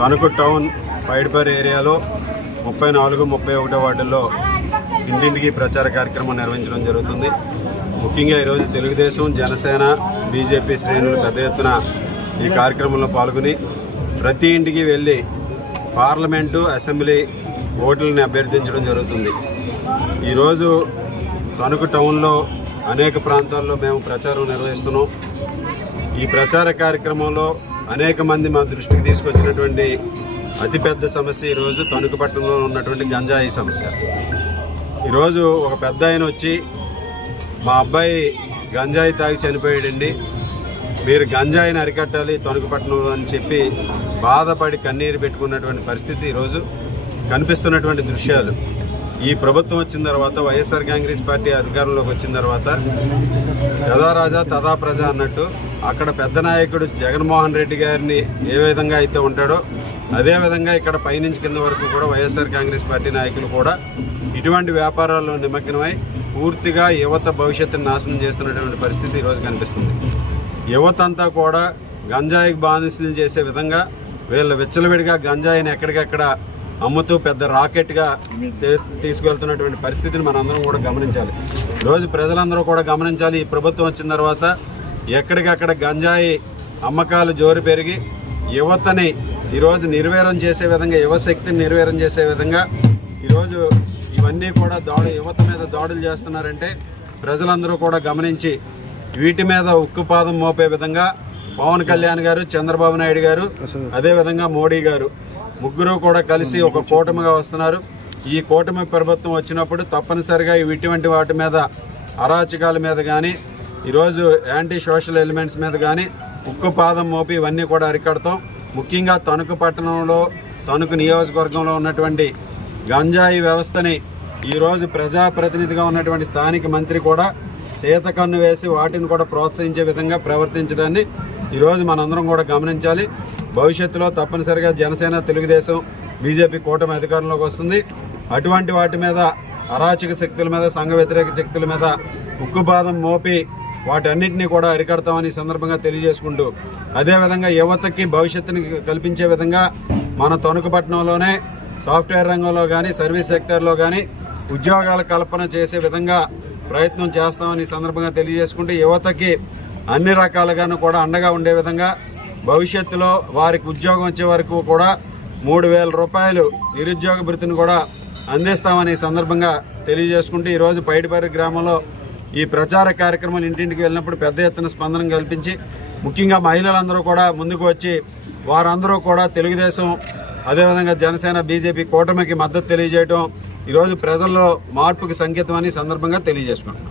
Tanuku town పైడిపర్రి ఏరియాలో 34, 31 వార్డుల్లో ఇంటింటికి ప్రచార కార్యక్రమం నిర్వహించడం జరుగుతుంది. ముఖ్యంగా ఈరోజు తెలుగుదేశం, జనసేన, బీజేపీ శ్రేణులు పెద్ద ఎత్తున ఈ కార్యక్రమంలో పాల్గొని ప్రతి ఇంటికి వెళ్ళి పార్లమెంటు, అసెంబ్లీ ఓట్లని అభ్యర్థించడం జరుగుతుంది. ఈరోజు తణుకు టౌన్లో అనేక ప్రాంతాల్లో మేము ప్రచారం నిర్వహిస్తున్నాం. ఈ ప్రచార కార్యక్రమంలో అనేక మంది మా దృష్టికి తీసుకొచ్చినటువంటి అతిపెద్ద సమస్య ఈరోజు తణుకు పట్టణంలో ఉన్నటువంటి గంజాయి సమస్య. ఈరోజు ఒక పెద్ద ఆయన వచ్చి, మా అబ్బాయి గంజాయి తాగి చనిపోయాడండి, మీరు గంజాయిని అరికట్టాలి తణుకు పట్టణంలో అని చెప్పి బాధపడి కన్నీరు పెట్టుకున్నటువంటి పరిస్థితి ఈరోజు కనిపిస్తున్నటువంటి దృశ్యాలు. ఈ ప్రభుత్వం వచ్చిన తర్వాత, వైఎస్ఆర్ కాంగ్రెస్ పార్టీ అధికారంలోకి వచ్చిన తర్వాత యథా రాజా తథా ప్రజ అన్నట్టు అక్కడ పెద్ద నాయకుడు జగన్మోహన్ రెడ్డి గారిని ఏ విధంగా అయితే ఉంటాడో అదేవిధంగా ఇక్కడ పైనుంచి కింద వరకు కూడా వైఎస్ఆర్ కాంగ్రెస్ పార్టీ నాయకులు కూడా ఇటువంటి వ్యాపారాల్లో నిమగ్నమై పూర్తిగా యువత భవిష్యత్తును నాశనం చేస్తున్నటువంటి పరిస్థితి ఈరోజు కనిపిస్తుంది. యువత అంతా కూడా గంజాయికి బానిసలు చేసే విధంగా వీళ్ళు విచ్చలవిడిగా గంజాయిని ఎక్కడికక్కడ అమ్ముతూ పెద్ద రాకెట్గా తీసుకువెళ్తున్నటువంటి పరిస్థితిని మనందరం కూడా గమనించాలి. ఈరోజు ప్రజలందరూ కూడా గమనించాలి. ఈ ప్రభుత్వం వచ్చిన తర్వాత ఎక్కడికక్కడ గంజాయి అమ్మకాలు జోరు పెరిగి యువతని ఈరోజు నిర్వీర్యం చేసే విధంగా, యువశక్తిని నిర్వీర్యం చేసే విధంగా ఈరోజు ఇవన్నీ కూడా యువత మీద దాడులు చేస్తున్నారంటే ప్రజలందరూ కూడా గమనించి వీటి మీద ఉక్కుపాదం మోపే విధంగా పవన్ కళ్యాణ్ గారు, చంద్రబాబు నాయుడు గారు, అదేవిధంగా మోడీ గారు ముగ్గురు కూడా కలిసి ఒక కూటమిగా వస్తున్నారు. ఈ కూటమి ప్రభుత్వం వచ్చినప్పుడు తప్పనిసరిగా ఇటువంటి వాటి మీద, అరాచకాల మీద కానీ, ఈరోజు యాంటీ సోషల్ ఎలిమెంట్స్ మీద కానీ ఉక్కుపాదం మోపి ఇవన్నీ కూడా అరికడతాం. ముఖ్యంగా తణుకు పట్టణంలో, తణుకు నియోజకవర్గంలో ఉన్నటువంటి గంజాయి వ్యవస్థని ఈరోజు ప్రజాప్రతినిధిగా ఉన్నటువంటి స్థానిక మంత్రి కూడా చేతకన్ను వేసి వాటిని కూడా ప్రోత్సహించే విధంగా ప్రవర్తించడాన్ని ఈరోజు మనందరం కూడా గమనించాలి. భవిష్యత్తులో తప్పనిసరిగా జనసేన, తెలుగుదేశం, బీజేపీ కూటమి అధికారంలోకి వస్తుంది. అటువంటి వాటి మీద, అరాచక శక్తుల మీద, సంఘ వ్యతిరేక శక్తుల మీద ఉక్కుపాదం మోపి వాటన్నిటినీ కూడా అరికడతామని సందర్భంగా తెలియజేసుకుంటూ, అదేవిధంగా యువతకి భవిష్యత్తుని కల్పించే విధంగా మన తణుకు పట్టణంలోనే సాఫ్ట్వేర్ రంగంలో కానీ, సర్వీస్ సెక్టర్లో కానీ ఉద్యోగాల కల్పన చేసే విధంగా ప్రయత్నం చేస్తామని సందర్భంగా తెలియజేసుకుంటూ, యువతకి అన్ని రకాలుగాను కూడా అండగా ఉండే విధంగా భవిష్యత్తులో వారికి ఉద్యోగం వచ్చే వరకు కూడా 3,000 రూపాయలు నిరుద్యోగ భృతిని కూడా అందిస్తామని సందర్భంగా తెలియజేసుకుంటూ, ఈరోజు పైడిపర్రి గ్రామంలో ఈ ప్రచార కార్యక్రమాలు ఇంటింటికి వెళ్ళినప్పుడు పెద్ద ఎత్తున స్పందన కల్పించి, ముఖ్యంగా మహిళలందరూ కూడా ముందుకు వచ్చి వారందరూ కూడా తెలుగుదేశం, అదేవిధంగా జనసేన, బీజేపీ కూటమికి మద్దతు తెలియజేయడం ఈరోజు ప్రజల్లో మార్పుకి సంకేతం అని సందర్భంగా తెలియజేసుకుంటున్నాం.